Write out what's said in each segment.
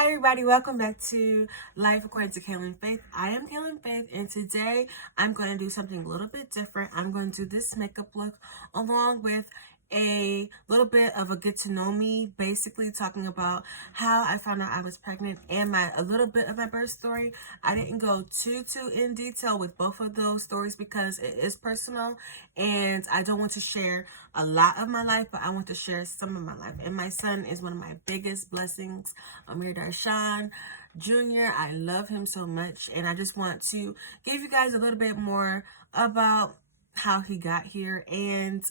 Hi everybody, welcome back to Life According to Kaylin Faith. I am Kaylin Faith, and today I'm going to do something a little bit different. I'm going to do this makeup look along with a little bit of a get to know me, basically talking about how I found out I was pregnant and a little bit of my birth story. I didn't go too in detail with both of those stories because it is personal and I don't want to share a lot of my life, but I want to share some of my life. And my son is one of my biggest blessings, Amir Darshan Jr. I love him so much, and I just want to give you guys a little bit more about how he got here and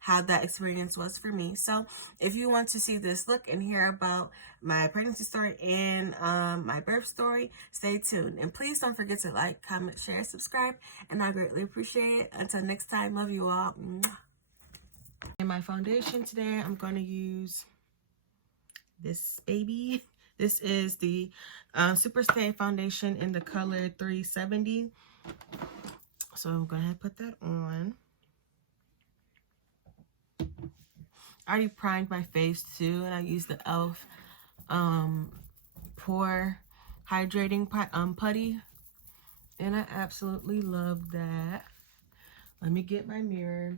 how that experience was for me. So if you want to see this look and hear about my pregnancy story and my birth story, stay tuned. And please don't forget to like, comment, share, subscribe, and I greatly appreciate it. Until next time, love you all. In my foundation today, I'm going to use this baby. This is the Super Stay Foundation in the color 370. So I'm going to put that on. I already primed my face too, and I used the e.l.f. Pore Hydrating Putty, and I absolutely love that. Let me get my mirror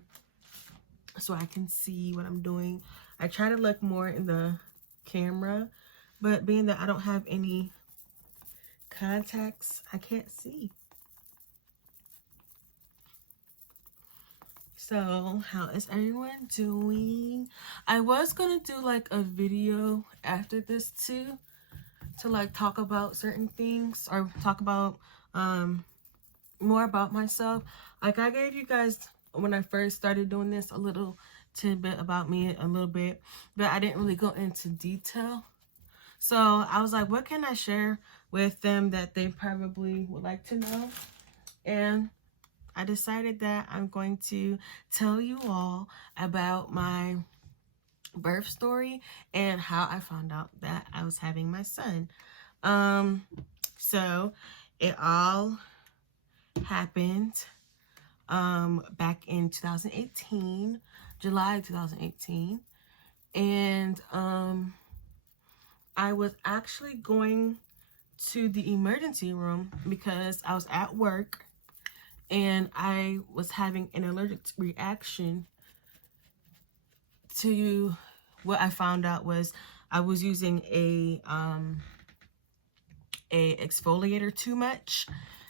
so I can see what I'm doing. I try to look more in the camera, but being that I don't have any contacts, I can't see. So, how is everyone doing? I was gonna do like a video after this too, to like talk about certain things or talk about more about myself. Like I gave you guys, when I first started doing this, a little tidbit about me, a little bit, but I didn't really go into detail. So I was like, what can I share with them that they probably would like to know? And I decided that I'm going to tell you all about my birth story and how I found out that I was having my son. So it all happened back in 2018, July 2018. And I was actually going to the emergency room because I was at work and I was having an allergic reaction to what I found out was I was using a exfoliator too much,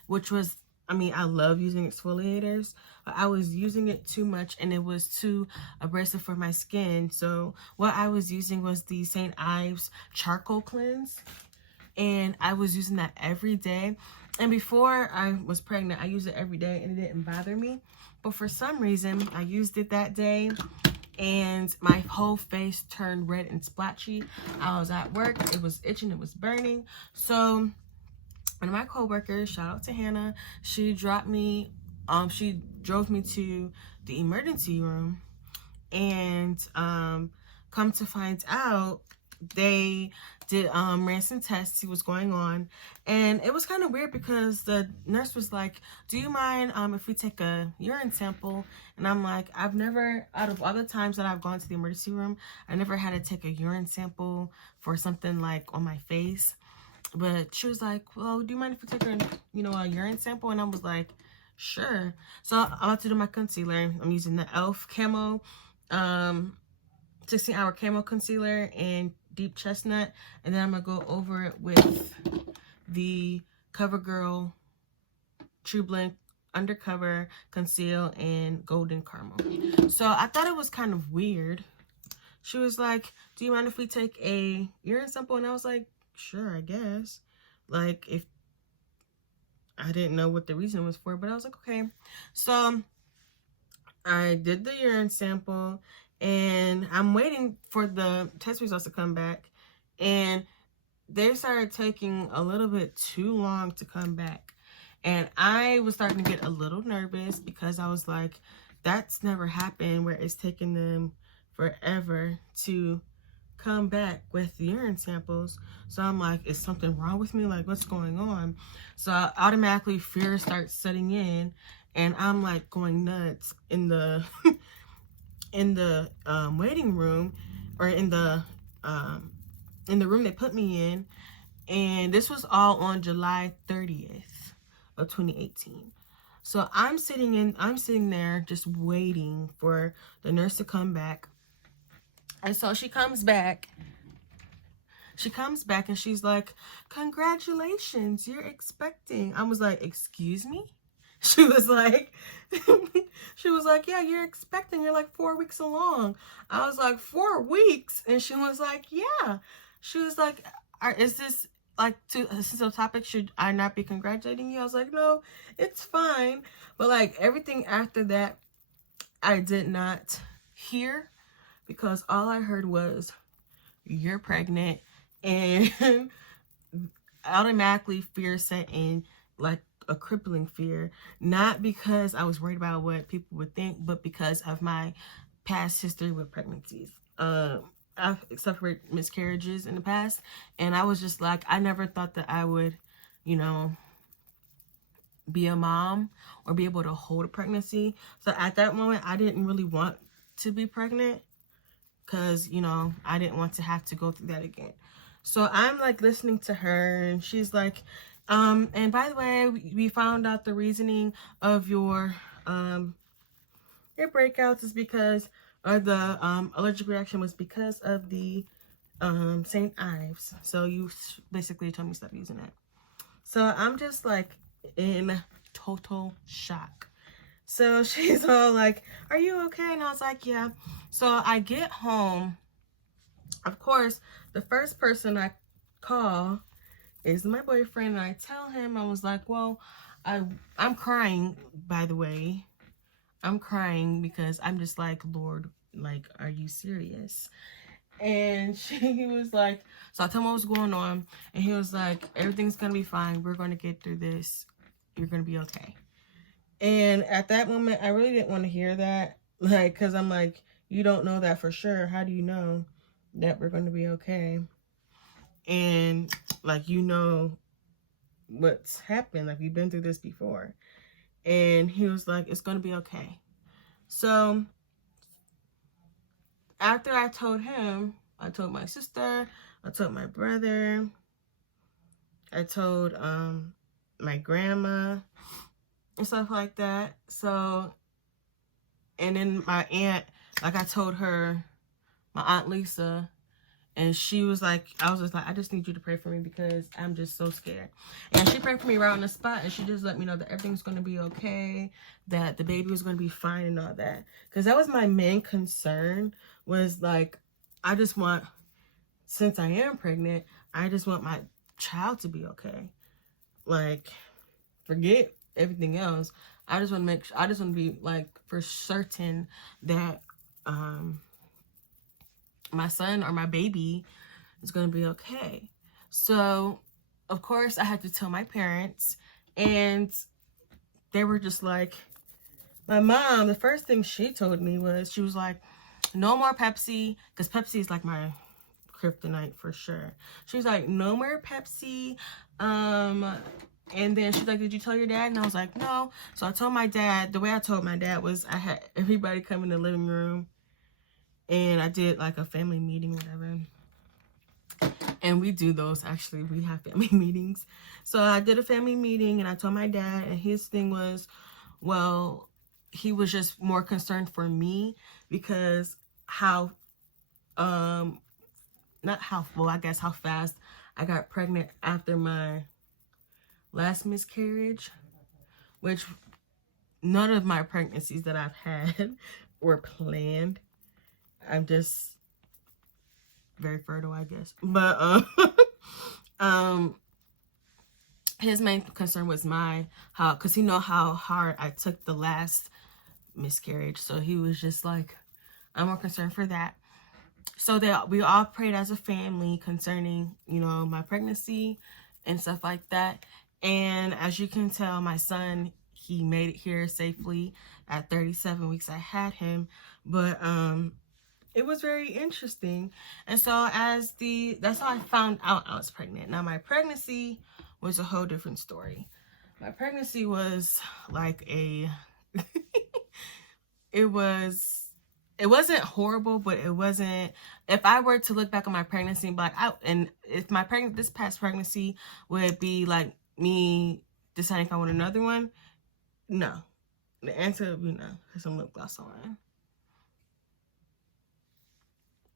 which was, I mean, I love using exfoliators, but I was using it too much and it was too abrasive for my skin. So what I was using was the St. Ives charcoal cleanse, and I was using that every day. And before I was pregnant, I used it every day and it didn't bother me. But for some reason, I used it that day and my whole face turned red and splotchy. I was at work, it was itching, it was burning. So one of my coworkers, shout out to Hannah, she drove me to the emergency room, and come to find out, they did ran some tests, see what's going on, and it was kind of weird because the nurse was like, do you mind if we take a urine sample? And I'm like, I've never, out of all the times that I've gone to the emergency room, I never had to take a urine sample for something like on my face. But she was like, well, do you mind if we take a urine sample? And I was like, sure. So I'm about to do my concealer. I'm using the e.l.f. Camo 16-hour camo concealer and deep chestnut, and then I'm gonna go over it with the CoverGirl True Blend Undercover Conceal and Golden Caramel. So I thought it was kind of weird. She was like, do you mind if we take a urine sample? And I was like, sure, I guess. Like, if I didn't know what the reason was for, but I was like, okay. So I did the urine sample, and I'm waiting for the test results to come back, and they started taking a little bit too long to come back. And I was starting to get a little nervous because I was like, that's never happened where it's taking them forever to come back with the urine samples. So I'm like, is something wrong with me? Like, what's going on? So automatically fear starts setting in, and I'm like going nuts in the waiting room, or in the in the room they put me in. And this was all on July 30th of 2018. So I'm sitting there just waiting for the nurse to come back. And so she comes back. And she's like, "Congratulations, you're expecting." I was like, "Excuse me?" She was like, "Yeah, you're expecting. You're like 4 weeks along." I was like, 4 weeks? And she was like, "Yeah." She was like, "Is this like too a sensitive topic? Should I not be congratulating you?" I was like, "No, it's fine." But like everything after that, I did not hear, because all I heard was, "You're pregnant," and automatically fear set in, like a crippling fear, not because I was worried about what people would think, but because of my past history with pregnancies. I've suffered miscarriages in the past, and I was just like, I never thought that I would, you know, be a mom or be able to hold a pregnancy. So at that moment, I didn't really want to be pregnant, because, you know, I didn't want to have to go through that again. So I'm like listening to her, and she's like, and by the way, we found out the reasoning of your breakouts is because, or the allergic reaction was because of the St. Ives. So you basically told me stop using that. So I'm just like in total shock. So she's all like, "Are you okay?" And I was like, "Yeah." So I get home. Of course, the first person I call is my boyfriend, and I tell him, I was like, "Well, I'm crying, by the way. I'm crying because I'm just like, Lord, like, are you serious?" And he was like, so I told him what was going on, and he was like, "Everything's gonna be fine. We're gonna get through this. You're gonna be okay." And at that moment, I really didn't want to hear that, like, because I'm like, you don't know that for sure. How do you know that we're going to be okay? And, like, you know what's happened. Like, we've been through this before. And he was like, "It's going to be okay." So, after I told him, I told my sister, I told my brother, I told my grandma, and stuff like that. So, and then my aunt, like, I told her, my aunt Lisa, and she was like, I was just like, "I just need you to pray for me because I'm just so scared." And she prayed for me right on the spot, and she just let me know that everything's going to be okay, that the baby was going to be fine and all that. Because that was my main concern, was like, I just want, since I am pregnant, I just want my child to be okay. Like, forget everything else. I just want to be like for certain that my son or my baby is going to be okay. So, of course, I had to tell my parents, and they were just like, my mom, the first thing she told me was, she was like, "No more Pepsi," because Pepsi is like my kryptonite for sure. She was like, "No more Pepsi." And then she's like, "Did you tell your dad?" And I was like, "No." So I told my dad. The way I told my dad was, I had everybody come in the living room, and I did like a family meeting, whatever. And we do those, actually. We have family meetings. So I did a family meeting, and I told my dad, and his thing was, well, he was just more concerned for me because how, not how, well, I guess how fast I got pregnant after my last miscarriage, which none of my pregnancies that I've had were planned. I'm just very fertile, I guess. But his main concern was because he know how hard I took the last miscarriage. So he was just like, I'm more concerned for that. So we all prayed as a family concerning, you know, my pregnancy and stuff like that. And as you can tell, my son, he made it here safely at 37 weeks. I had him, but it was very interesting. And so that's how I found out I was pregnant. Now my pregnancy was a whole different story. My pregnancy was like it was it wasn't horrible, but it wasn't, if I were to look back on my pregnancy, but and if my this past pregnancy would be like me deciding if I want another one, no. The answer would be no. Put some lip gloss on.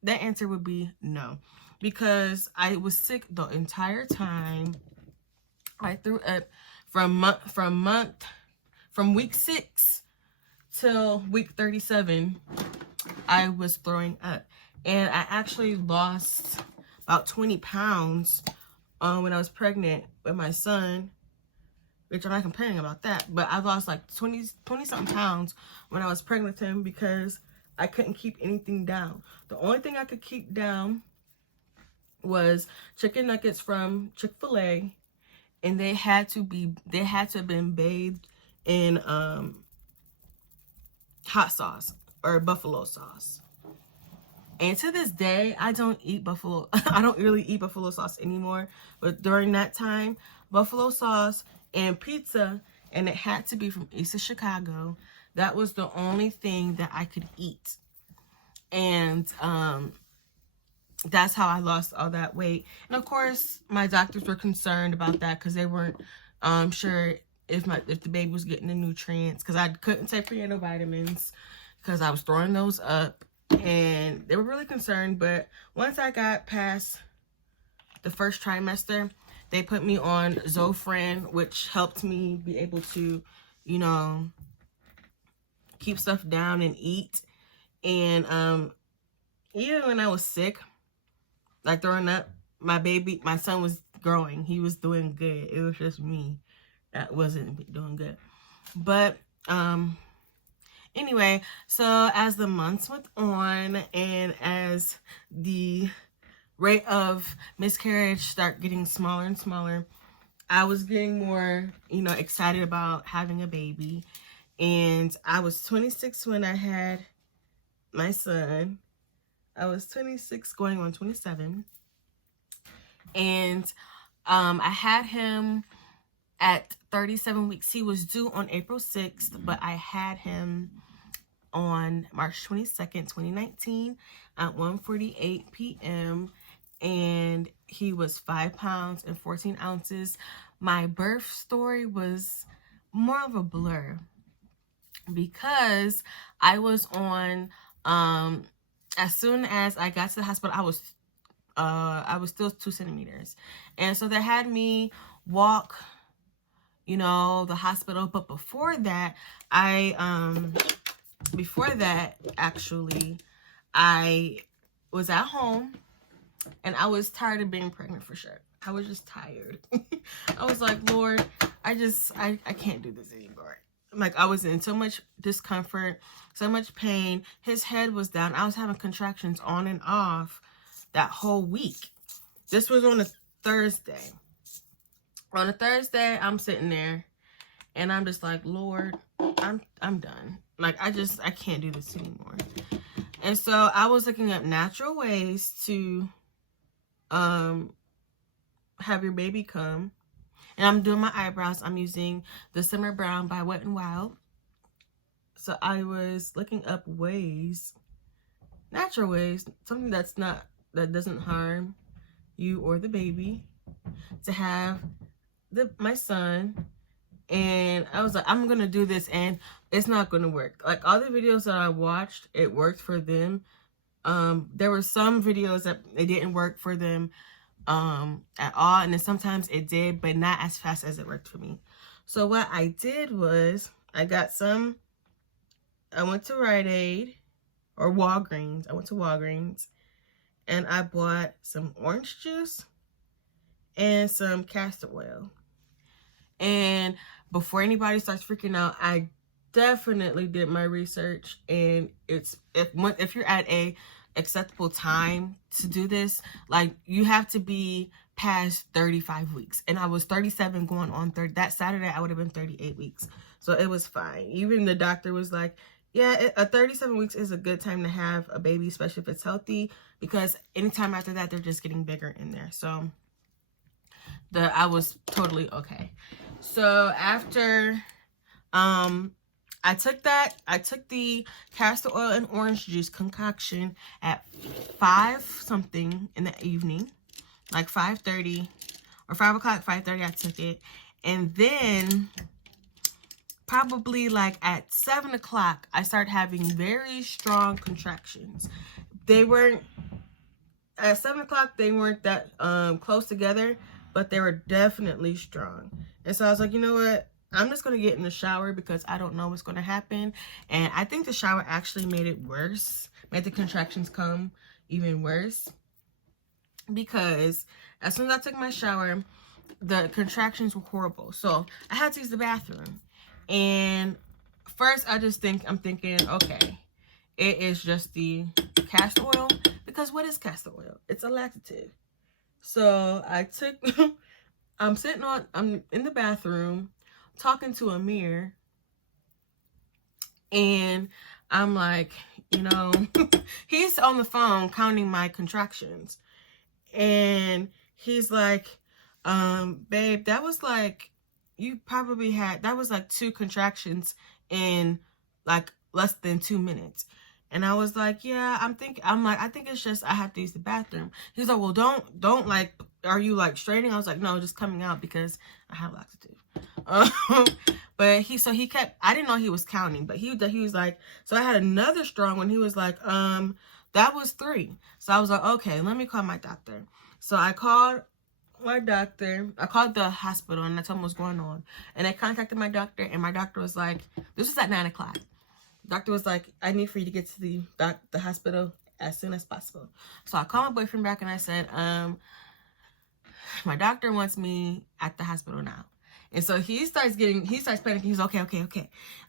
That answer would be no, because I was sick the entire time. I threw up from week 6 till week 37. I was throwing up, and I actually lost about 20 pounds when I was pregnant with my son, which I'm not complaining about that, but I lost like 20 something pounds when I was pregnant with him because I couldn't keep anything down. The only thing I could keep down was chicken nuggets from Chick-fil-A, and they had to have been bathed in hot sauce or buffalo sauce. And to this day, I don't eat buffalo. I don't really eat buffalo sauce anymore. But during that time, buffalo sauce and pizza, and it had to be from east of Chicago. That was the only thing that I could eat. And that's how I lost all that weight. And of course, my doctors were concerned about that because they weren't sure if the baby was getting the nutrients, because I couldn't take prenatal vitamins because I was throwing those up. And they were really concerned. But once I got past the first trimester, they put me on Zofran, which helped me be able to, you know, keep stuff down and eat. And even when I was sick, like throwing up, my son was growing. He was doing good. It was just me that wasn't doing good. But anyway, so as the months went on and as the rate of miscarriage started getting smaller and smaller, I was getting more, you know, excited about having a baby. And I was 26 when I had my son. I was 26 going on 27. And I had him at 37 weeks. He was due on April 6th, but I had him on March 22nd, 2019 at 1:48 p.m. and he was 5 pounds and 14 ounces. My birth story was more of a blur because I was on, as soon as I got to the hospital, I was still 2 centimeters. And so they had me walk, you know, the hospital. But before that, actually, I was at home and I was tired of being pregnant for sure. I was just tired. I was like, Lord, I can't do this anymore. Like, I was in so much discomfort, so much pain. His head was down. I was having contractions on and off that whole week. This was on a Thursday. On a Thursday, I'm sitting there and I'm just like, Lord, I'm done. Like, I can't do this anymore. And so I was looking up natural ways to have your baby come. And I'm doing my eyebrows. I'm using the Simmer Brown by Wet n Wild. So I was looking up ways, natural ways, something that doesn't harm you or the baby, to have my son. And I was like, I'm gonna do this, and it's not gonna work. Like, all the videos that I watched, it worked for them. There were some videos that it didn't work for them at all, and then sometimes it did, but not as fast as it worked for me. So what I did was I went to Rite Aid or Walgreens. I went to Walgreens and I bought some orange juice and some castor oil. And before anybody starts freaking out, I definitely did my research, and if you're at a acceptable time to do this, like, you have to be past 35 weeks, and I was 37 going on 30. That Saturday I would have been 38 weeks, so it was fine. Even the doctor was like, yeah, 37 weeks is a good time to have a baby, especially if it's healthy, because anytime after that they're just getting bigger in there. So I was totally okay. So after I took the castor oil and orange juice concoction at 5 something in the evening, like 5:30 or 5 o'clock, 5:30 I took it. And then probably like at 7 o'clock, I started having very strong contractions. They weren't, at 7 o'clock, they weren't that close together, but they were definitely strong. And so I was like, you know what? I'm just going to get in the shower because I don't know what's going to happen. And I think the shower actually made it worse, made the contractions come even worse. Because as soon as I took my shower, the contractions were horrible. So I had to use the bathroom. And first I'm thinking, okay, it is just the castor oil. Because what is castor oil? It's a laxative. So I'm in the bathroom talking to a mirror. And I'm like, you know, he's on the phone counting my contractions. And he's like, babe, that was like, that was like 2 contractions in like less than 2 minutes. And I was like, yeah, I think it's just I have to use the bathroom. He's like, well, don't like, are you like straining? I was like, no, just coming out because I have laxative. But I didn't know he was counting, but he was like, so I had another strong one. He was like, that was 3. So I was like, okay, let me call my doctor. So I called my doctor. I called the hospital and I told him what's going on. And I contacted my doctor, and my doctor was like, this was at 9 o'clock. Doctor was like, I need for you to get to the hospital as soon as possible. So I called my boyfriend back and I said, my doctor wants me at the hospital now. And so he starts panicking. He's okay.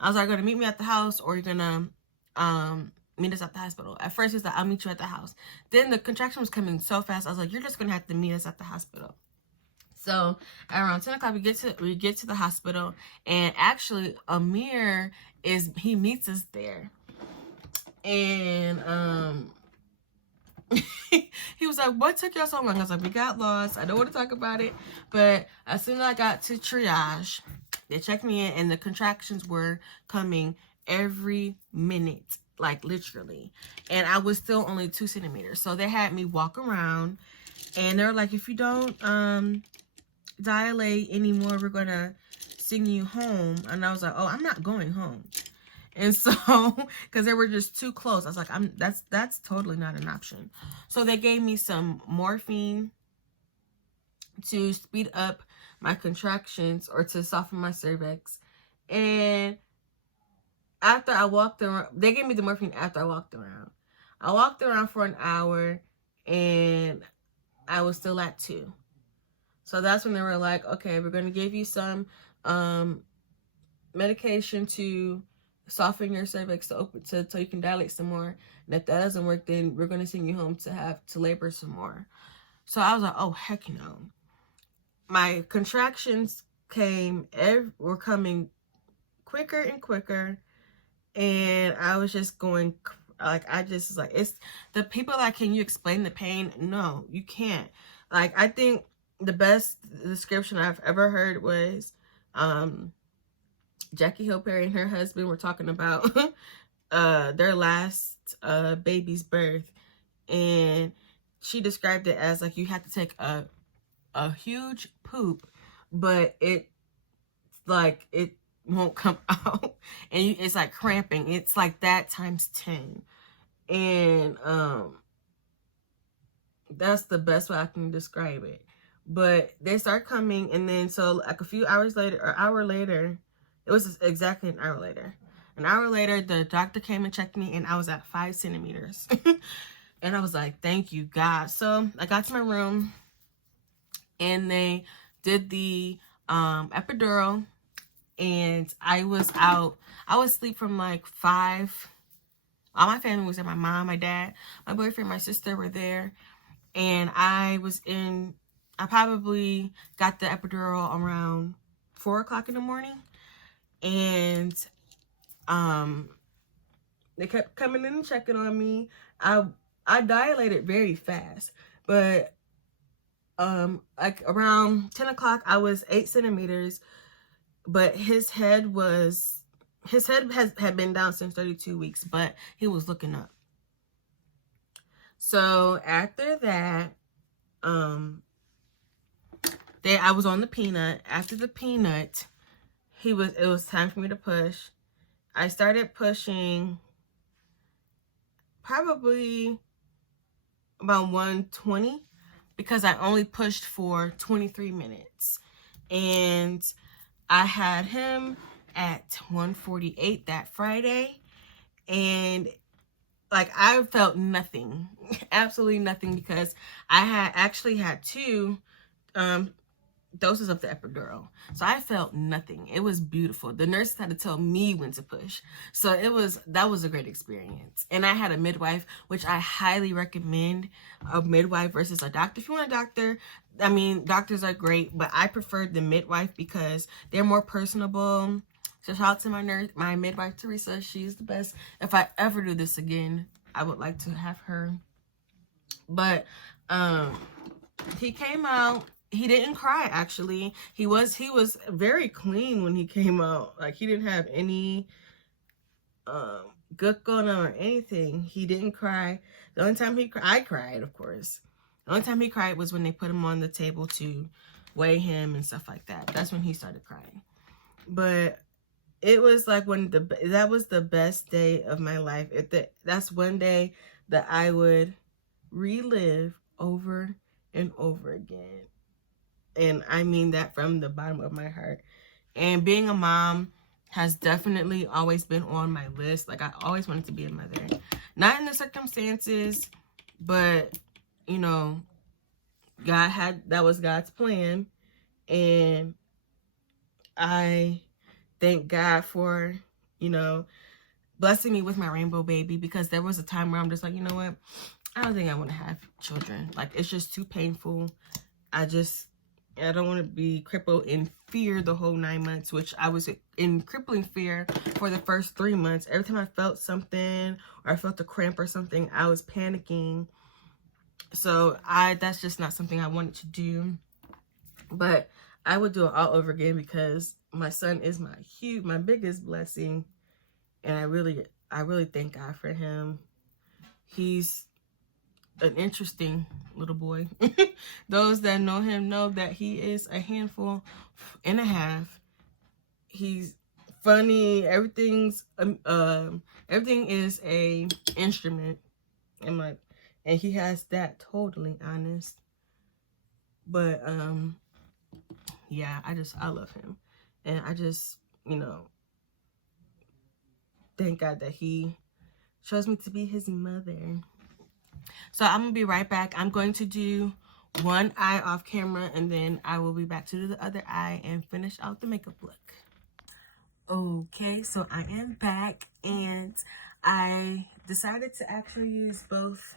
I was like, going to meet me at the house, or you're going to meet us at the hospital. At first he's like, I'll meet you at the house. Then the contraction was coming so fast. I was like, you're just going to have to meet us at the hospital. So around 10 o'clock, we get to the hospital, and actually Amir he meets us there. And he was like, what took y'all so long? I was like, we got lost. I don't want to talk about it. But as soon as I got to triage, they checked me in, and the contractions were coming every minute, like literally. And I was still only 2 centimeters. So they had me walk around, and they're like, if you don't dilate anymore, we're going to send you home. And I was like, oh, I'm not going home. And so, because they were just too close, I was like, that's totally not an option. So they gave me some morphine to speed up my contractions or to soften my cervix. And after I walked around, they gave me the morphine after I walked around. I walked around for an hour, and I was still at 2. So that's when they were like, okay, we're going to give you some medication to soften your cervix so you can dilate some more. And if that doesn't work, then we're going to send you home to labor some more. So I was like, oh, heck no. My contractions were coming quicker and quicker. And I was just going, like, it's the people like, can you explain the pain? No, you can't. Like, I think the best description I've ever heard was Jackie Hill Perry and her husband were talking about their last baby's birth, and she described it as like you have to take a huge poop, but it won't come out, and it's like cramping. It's like that times 10, and that's the best way I can describe it. But they start coming, and then so like a few hours later, or hour later, it was exactly an hour later. An hour later, the doctor came and checked me, and I was at 5 centimeters. And I was like, thank you, God. So I got to my room, and they did the epidural, and I was out. I was asleep from like 5. All my family was there. My mom, my dad, my boyfriend, my sister were there. And I probably got the epidural around 4 o'clock in the morning. And they kept coming in and checking on me. I dilated very fast, but like around 10 o'clock, I was 8 centimeters, but his head was his head had been down since 32 weeks, but he was looking up. So after that, I was on the peanut. After the peanut, it was time for me to push. I started pushing probably about 120 because I only pushed for 23 minutes. And I had him at 148 that Friday. And like, I felt nothing, absolutely nothing, because I had actually had 2 doses of the epidural. So I felt nothing. It was beautiful. The nurses had to tell me when to push. So that was a great experience. And I had a midwife, which I highly recommend, a midwife versus a doctor. If you want a doctor, I mean, doctors are great, but I preferred the midwife because they're more personable. So shout out to my midwife, Teresa. She's the best. If I ever do this again, I would like to have her. But he came out. He didn't cry, actually. He was very clean when he came out. Like, he didn't have any gook on him or anything. He didn't cry. The only time I cried, of course. The only time he cried was when they put him on the table to weigh him and stuff like that. That's when he started crying. But it was like that was the best day of my life. That's one day that I would relive over and over again. And I mean that from the bottom of my heart. And being a mom has definitely always been on my list. Like, I always wanted to be a mother. Not in the circumstances, but, you know, that was God's plan. And I thank God for, you know, blessing me with my rainbow baby, because there was a time where I'm just like, you know what? I don't think I want to have children. Like, it's just too painful. I don't want to be crippled in fear the whole 9 months, which I was in crippling fear for the first 3 months. Every time I felt something or I felt a cramp or something, I was panicking. So that's just not something I wanted to do. But I would do it all over again because my son is my biggest blessing. And I really thank God for him. He's an interesting little boy. Those that know him know that he is a handful and a half. He's funny. Everything is a instrument. And he has that, totally honest. But yeah, I love him. And I just, you know, thank God that he chose me to be his mother. So I'm going to be right back. I'm going to do one eye off camera, and then I will be back to do the other eye and finish out the makeup look. Okay, so I am back, and I decided to actually use both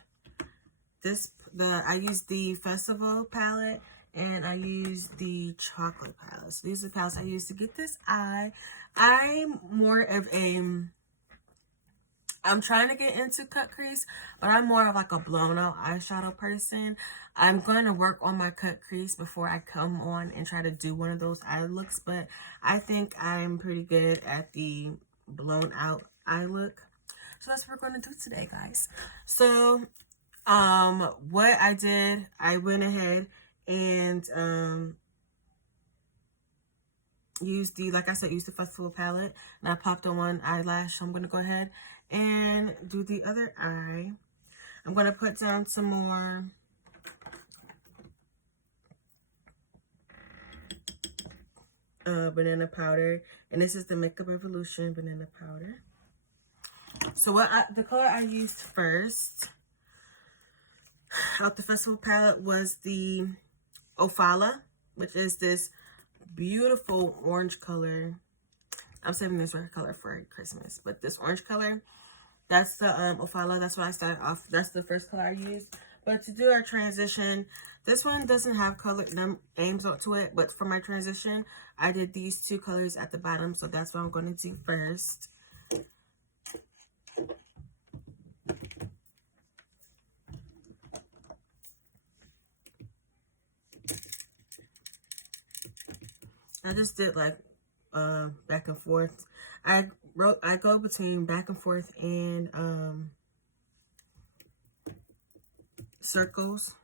I used the Festival palette, and I used the chocolate palette. So these are the palettes I used to get this eye. I'm trying to get into cut crease, but I'm more of like a blown out eyeshadow person. I'm going to work on my cut crease before I come on and try to do one of those eye looks, but I think I'm pretty good at the blown out eye look. So that's what we're going to do today, guys. So, what I did, I went ahead and, used the Festival palette, and I popped on one eyelash. So I'm going to go ahead and do the other eye. I'm going to put down some more banana powder, and this is the Makeup Revolution banana powder. So the color I used first out the Festival palette was the Ophala, which is this beautiful orange color. I'm saving this red color for Christmas, but this orange color, that's the Ophala. That's what I started off. That's the first color I used. But to do our transition, this one doesn't have color names to it, but for my transition, I did these 2 colors at the bottom, so that's what I'm going to do first. I just did like back and forth. I go between back and forth and circles.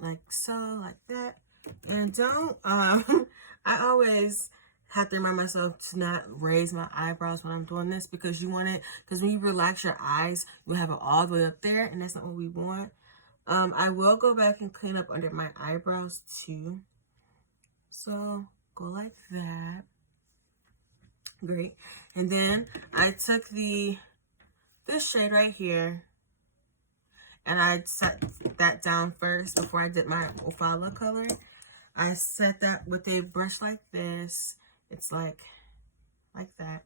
Like so, like that. And don't, I always have to remind myself to not raise my eyebrows when I'm doing this, because you want it, because when you relax your eyes, you'll have it all the way up there, and that's not what we want. I will go back and clean up under my eyebrows too. So go like that. Great. And then I took this shade right here, and I set that down first before I did my Ophala color. I set that with a brush like this. It's like that.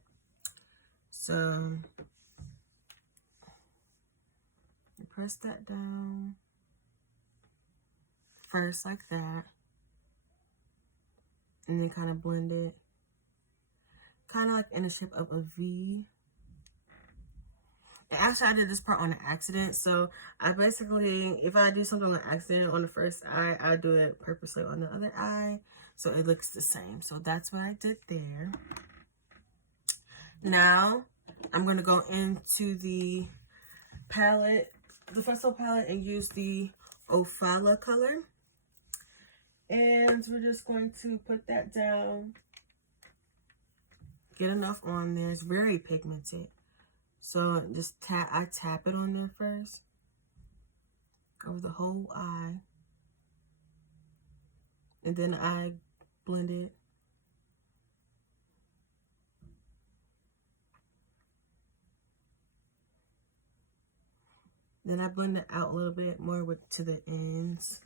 So you press that down first like that, and then kind of blend it, kind of like in the shape of a V. And actually, I did this part on an accident. So I basically, if I do something on an accident on the first eye, I do it purposely on the other eye, so it looks the same. So that's what I did there. Now I'm going to go into the palette, the Festival palette, and use the Ophala color. And we're just going to put that down. Get enough on there. It's very pigmented. So just I tap it on there first. Over the whole eye. And then I blend it. Then I blend it out a little bit more to the ends.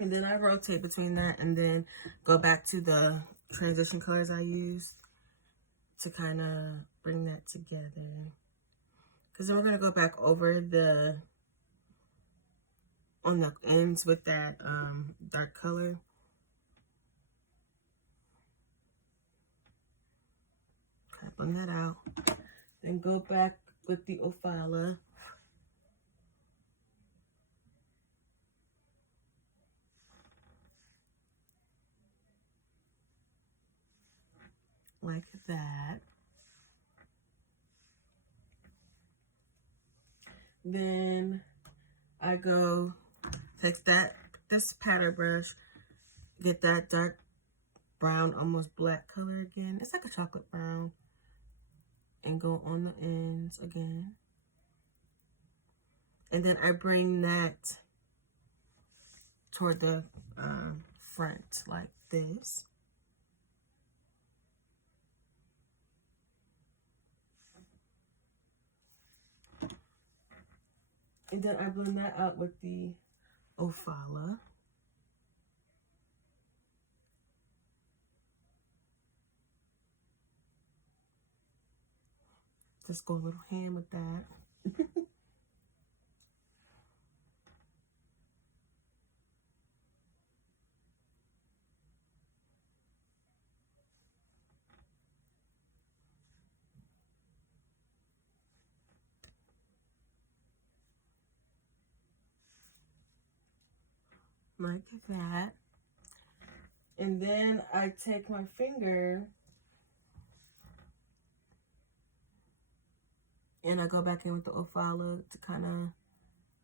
And then I rotate between that and then go back to the transition colors I used to kind of bring that together. Because then we're going to go back over on the ends with that dark color. Okay, blend that out. Then go back with the Ophala. Like that. Then I go take this pattern brush, get that dark brown, almost black color again. It's like a chocolate brown. And go on the ends again. And then I bring that toward the front like this. And then I blend that out with the Ophala. Just go a little hand with that. Like that. And then I take my finger and I go back in with the Ophala to kind of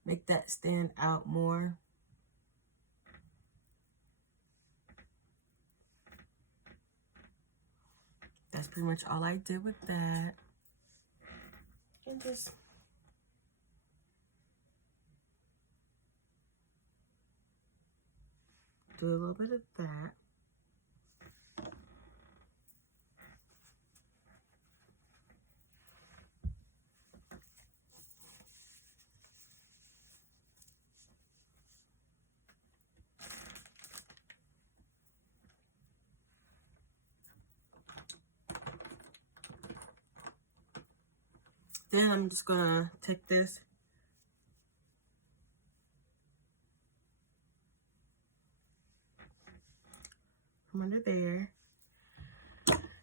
make that stand out more. That's pretty much all I did with that. And just do a little bit of that. Then I'm just gonna take this from under there,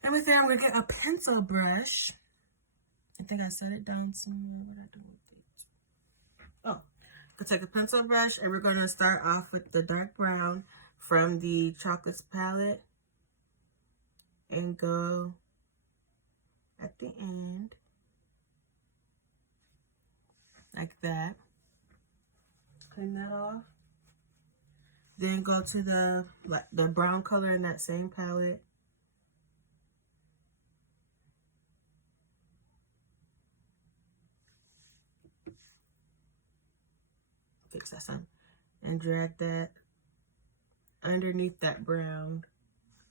and And with that, I'm going to get a pencil brush. I think I set it down somewhere. What I do with it? Oh, I'll take a pencil brush, and we're going to start off with the dark brown from the Chocolates palette and go at the end like that. Clean that off. Then go to the brown color in that same palette. Fix that some. And drag that underneath that brown.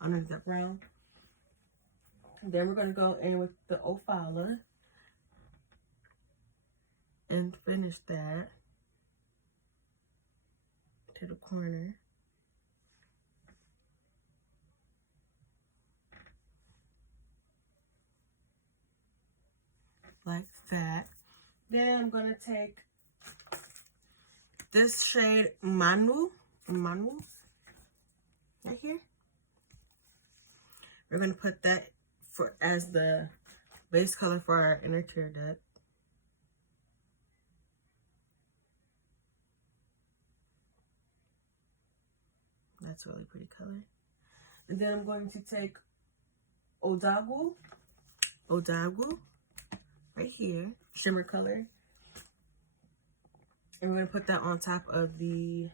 And then we're going to go in with the Ophala and finish that to the corner. Like that. Then I'm going to take this shade Manu right here. We're going to put that as the base color for our inner tear duct. That's a really pretty color. And then I'm going to take Odagu right here, shimmer color. And we're going to put that on top of the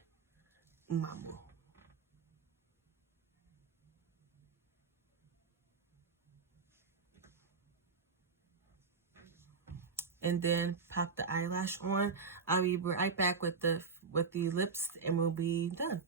Mamu. And then pop the eyelash on. I'll be right back with the lips, and we'll be done.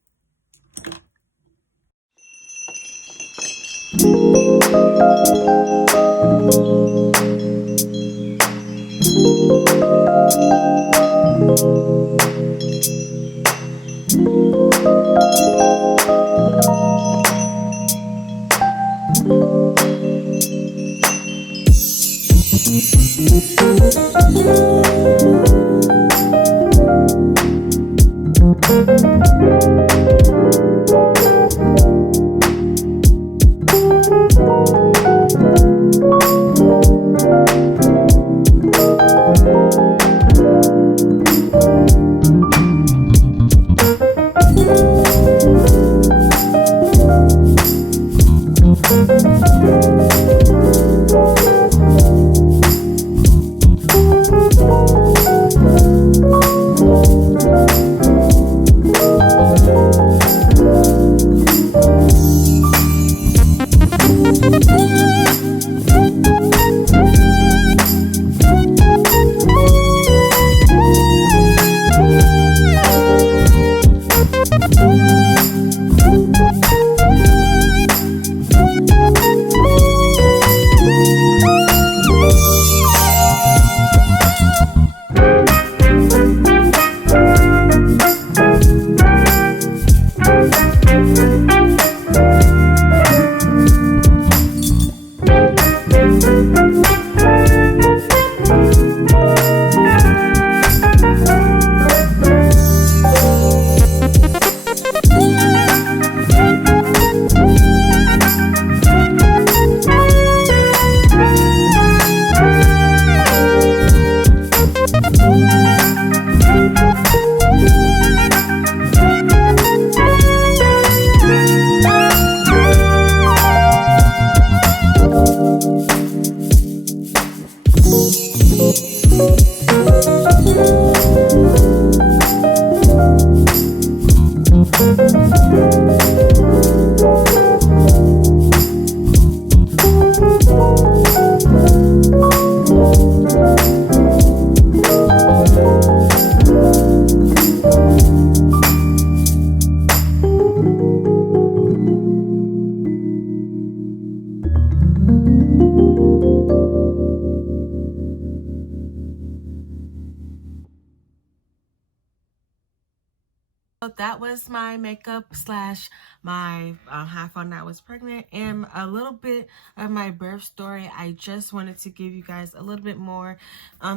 That was my makeup slash my how I found out I was pregnant and a little bit of my birth story. I just wanted to give you guys a little bit more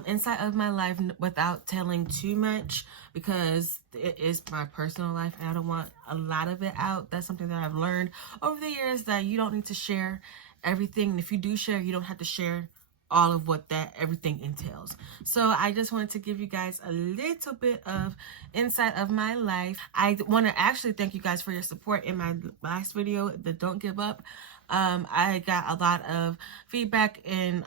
insight of my life without telling too much, because it is my personal life and I don't want a lot of it out. That's something that I've learned over the years, that you don't need to share everything. And if you do share, you don't have to share all of what that everything entails. So I just wanted to give you guys a little bit of insight of my life. I want to actually thank you guys for your support in my last video, the Don't Give Up. I got a lot of feedback and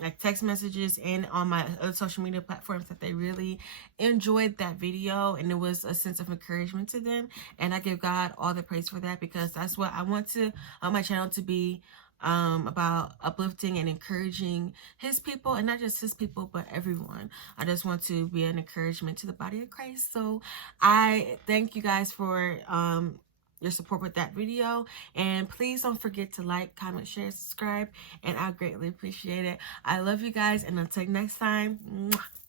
like text messages and on my other social media platforms that they really enjoyed that video, and it was a sense of encouragement to them, and I give God all the praise for that, because that's what I want to my channel to be, about uplifting and encouraging his people, and not just his people but everyone. I just want to be an encouragement to the body of Christ. So I thank you guys for your support with that video, and please don't forget to like, comment, share, subscribe, and I greatly appreciate it. I love you guys, and until next time, mwah.